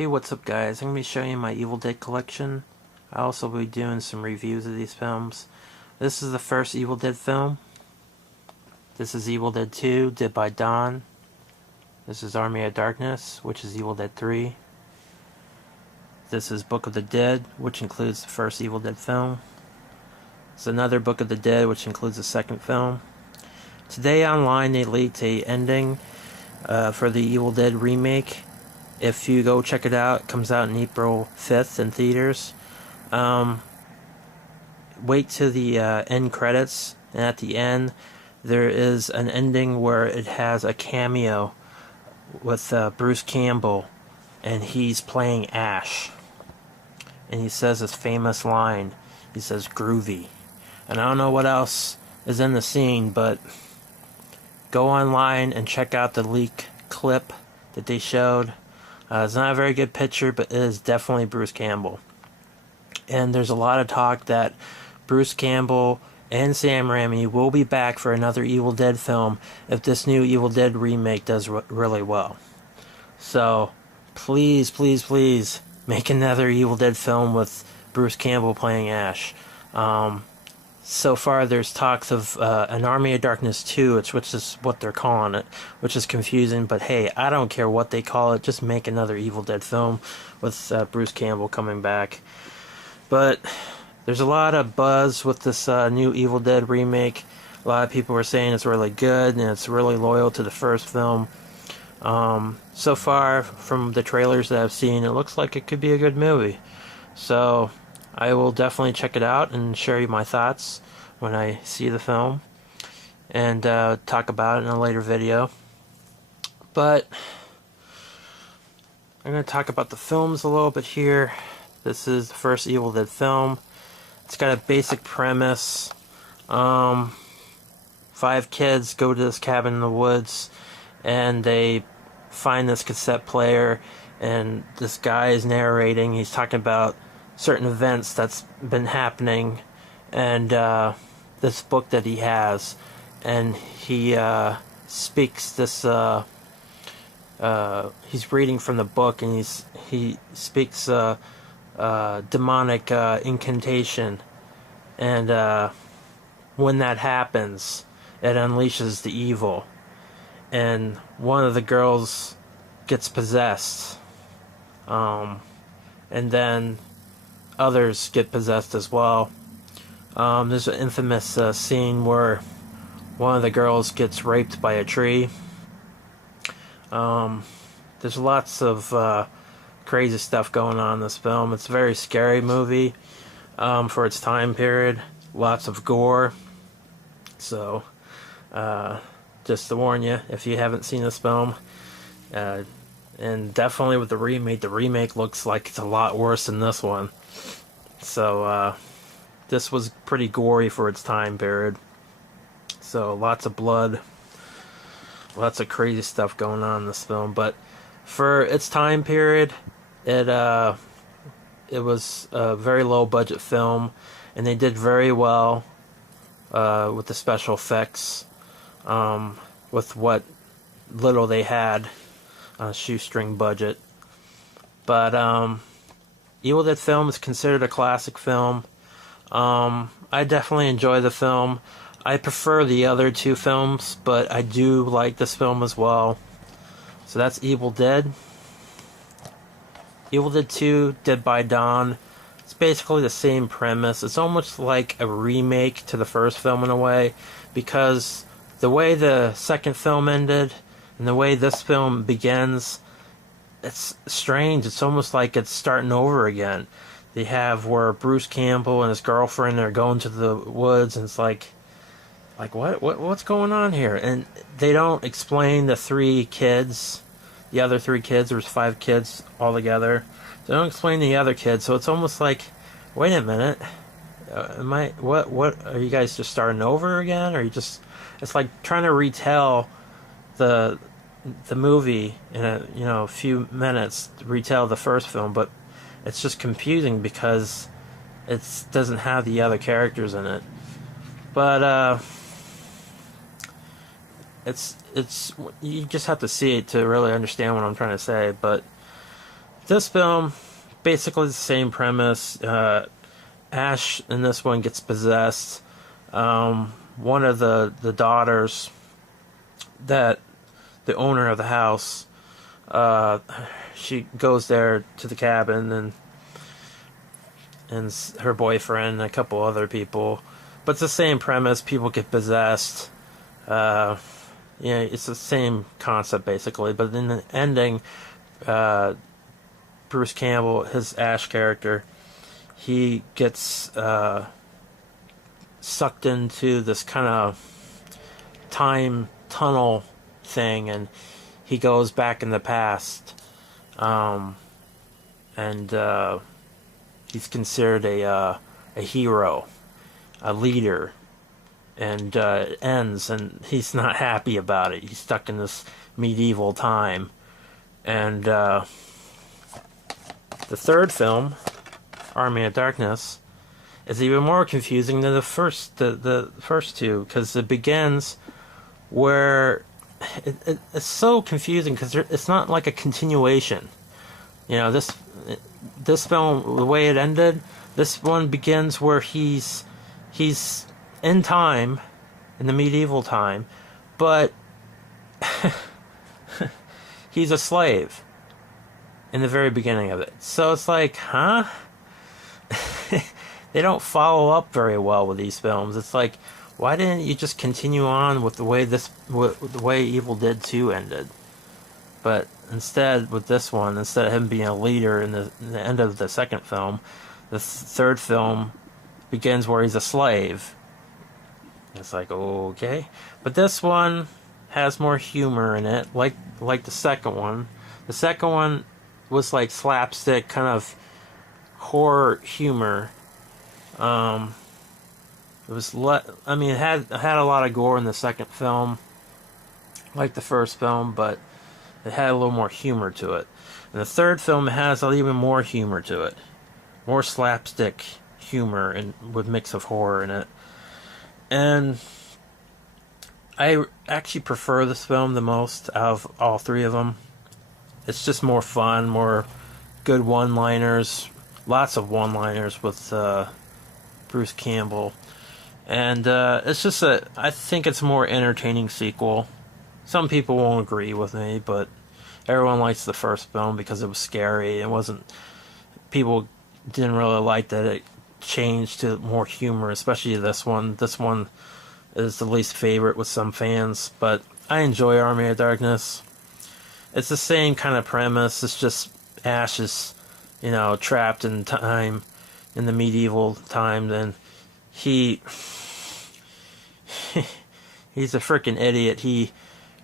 Hey, what's up guys? I'm going to be showing you my Evil Dead collection. I'll also be doing some reviews of these films. This is the first Evil Dead film. This is Evil Dead 2, Dead by Dawn. This is Army of Darkness, which is Evil Dead 3. This is Book of the Dead, which includes the first Evil Dead film. It's another Book of the Dead, which includes the second film. Today online they leaked a ending for the Evil Dead remake. If you go check it out, it comes out on April 5th in theaters. Wait to the end credits, and at the end there is an ending where it has a cameo with Bruce Campbell, and he's playing Ash. And he says his famous line. He says, "Groovy." And I don't know what else is in the scene, but go online and check out the leak clip that they showed. It's not a very good picture, but it is definitely Bruce Campbell. And there's a lot of talk that Bruce Campbell and Sam Raimi will be back for another Evil Dead film if this new Evil Dead remake does really well. So, please, please, please, make another Evil Dead film with Bruce Campbell playing Ash. So far, there's talks of an Army of Darkness 2, which is what they're calling it, which is confusing, but hey, I don't care what they call it, just make another Evil Dead film with Bruce Campbell coming back. But there's a lot of buzz with this new Evil Dead remake. A lot of people are saying it's really good, and it's really loyal to the first film. So far, from the trailers that I've seen, it looks like it could be a good movie. So I will definitely check it out and share you my thoughts when I see the film and talk about it in a later video. But I'm going to talk about the films a little bit here. This is the first Evil Dead film. It's got a basic premise. 5 kids go to this cabin in the woods and they find this cassette player, and this guy is narrating. He's talking about certain events that's been happening, and this book that he has, and he speaks this he's reading from the book, and he speaks demonic incantation, and when that happens it unleashes the evil, and one of the girls gets possessed, and then others get possessed as well. There's an infamous scene where one of the girls gets raped by a tree. There's lots of crazy stuff going on in this film. It's a very scary movie for its time period. Lots of gore. So, just to warn you, if you haven't seen this film, and definitely with the remake looks like it's a lot worse than this one. So, this was pretty gory for its time period. So, lots of blood, lots of crazy stuff going on in this film. But for its time period, it was a very low budget film, and they did very well with the special effects, with what little they had on a shoestring budget. But Evil Dead film is considered a classic film. I definitely enjoy the film. I prefer the other 2 films, but I do like this film as well. So that's Evil Dead. Evil Dead 2, Dead by Dawn. It's basically the same premise. It's almost like a remake to the first film in a way, because the way the second film ended and the way this film begins, it's strange. It's almost like it's starting over again. They have where Bruce Campbell and his girlfriend are going to the woods, and it's like what's going on here? And they don't explain the 3 kids, the other 3 kids. There's 5 kids altogether. They don't explain the other kids, so it's almost like, wait a minute, what are you guys just starting over again? Or you just, it's like trying to retell the movie in a few minutes, to retell the first film, but it's just confusing because it doesn't have the other characters in it. But it's you just have to see it to really understand what I'm trying to say. But this film, basically the same premise. Ash in this one gets possessed. One of the daughters that the owner of the house, she goes there to the cabin and her boyfriend and a couple other people. But it's the same premise. People get possessed. It's the same concept basically. But in the ending, Bruce Campbell, his Ash character, he gets sucked into this kind of time tunnel thing, and he goes back in the past, and he's considered a hero, a leader, and it ends, and he's not happy about it. He's stuck in this medieval time, and the third film, Army of Darkness, is even more confusing than the first two, because it begins where it's so confusing because it's not like a continuation. This film, the way it ended, this one begins where he's in time, in the medieval time, but he's a slave in the very beginning of it. So it's like, huh? They don't follow up very well with these films. It's like, why didn't you just continue on with the way Evil Dead 2 ended? But instead, with this one, instead of him being a leader in the end of the second film, the third film begins where he's a slave. It's like, okay. But this one has more humor in it, like the second one. The second one was like slapstick, kind of horror humor. It had a lot of gore in the second film, like the first film, but it had a little more humor to it. And the third film has even more humor to it, more slapstick humor and with mix of horror in it. And I actually prefer this film the most out of all three of them. It's just more fun, more good one-liners, lots of one-liners with Bruce Campbell. And it's just I think it's a more entertaining sequel. Some people won't agree with me, but everyone likes the first film because it was scary. People didn't really like that it changed to more humor, especially this one. This one is the least favorite with some fans, but I enjoy Army of Darkness. It's the same kind of premise. It's just Ash is, trapped in time, in the medieval time. Then he's a freaking idiot. He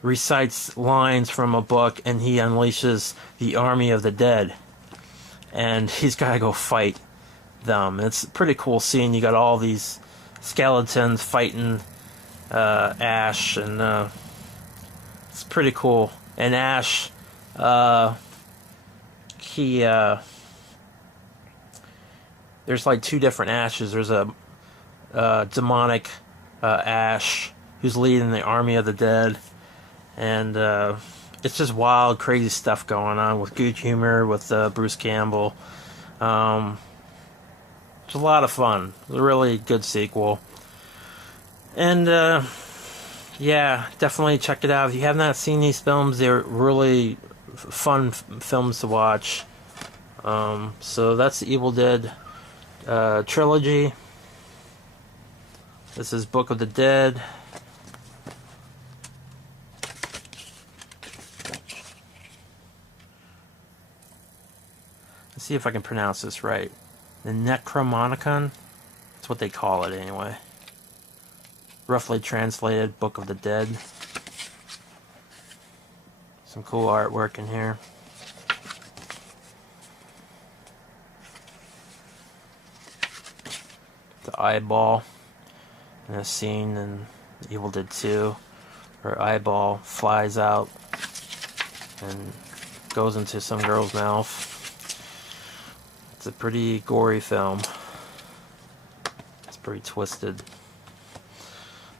recites lines from a book and he unleashes the army of the dead, and he's got to go fight them. It's a pretty cool scene. You got all these skeletons fighting Ash, and it's pretty cool. And Ash, there's like two different Ashes. There's a demonic Ash who's leading the army of the dead, and it's just wild, crazy stuff going on with good humor with Bruce Campbell. It's a lot of fun. It's a really good sequel, and definitely check it out if you have not seen these films. They're really fun films to watch. So that's the Evil Dead trilogy. This is Book of the Dead. Let's see if I can pronounce this right. The Necromonicon? That's what they call it anyway. Roughly translated, Book of the Dead. Some cool artwork in here. The eyeball in a scene in Evil Dead 2. Her eyeball flies out and goes into some girl's mouth. It's a pretty gory film. It's pretty twisted.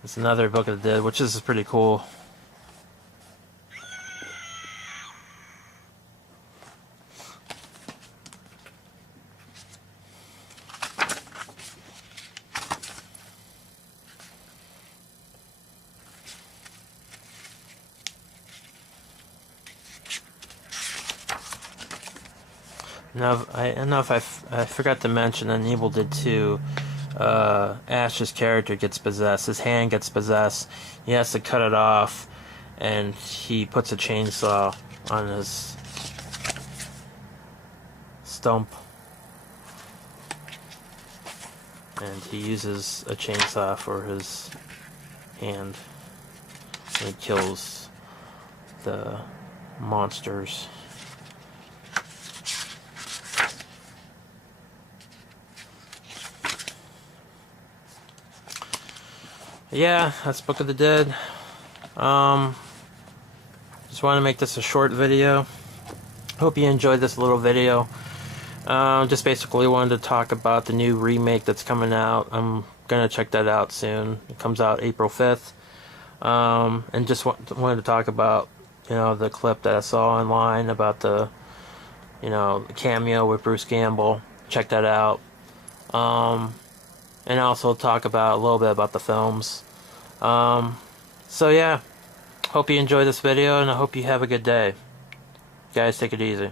It's another Book of the Dead, which is pretty cool. Now, I don't know if I forgot to mention in Evil Dead 2, Ash's character gets possessed. His hand gets possessed. He has to cut it off, and he puts a chainsaw on his stump. And he uses a chainsaw for his hand. And he kills the monsters. Yeah, that's Book of the Dead. Just want to make this a short video. Hope you enjoyed this little video. Just basically wanted to talk about the new remake that's coming out. I'm gonna check that out soon. It comes out April 5th. And just wanted to talk about, the clip that I saw online about the, cameo with Bruce Campbell. Check that out. And also talk about a little bit about the films. So yeah, hope you enjoy this video, and I hope you have a good day. Guys, take it easy.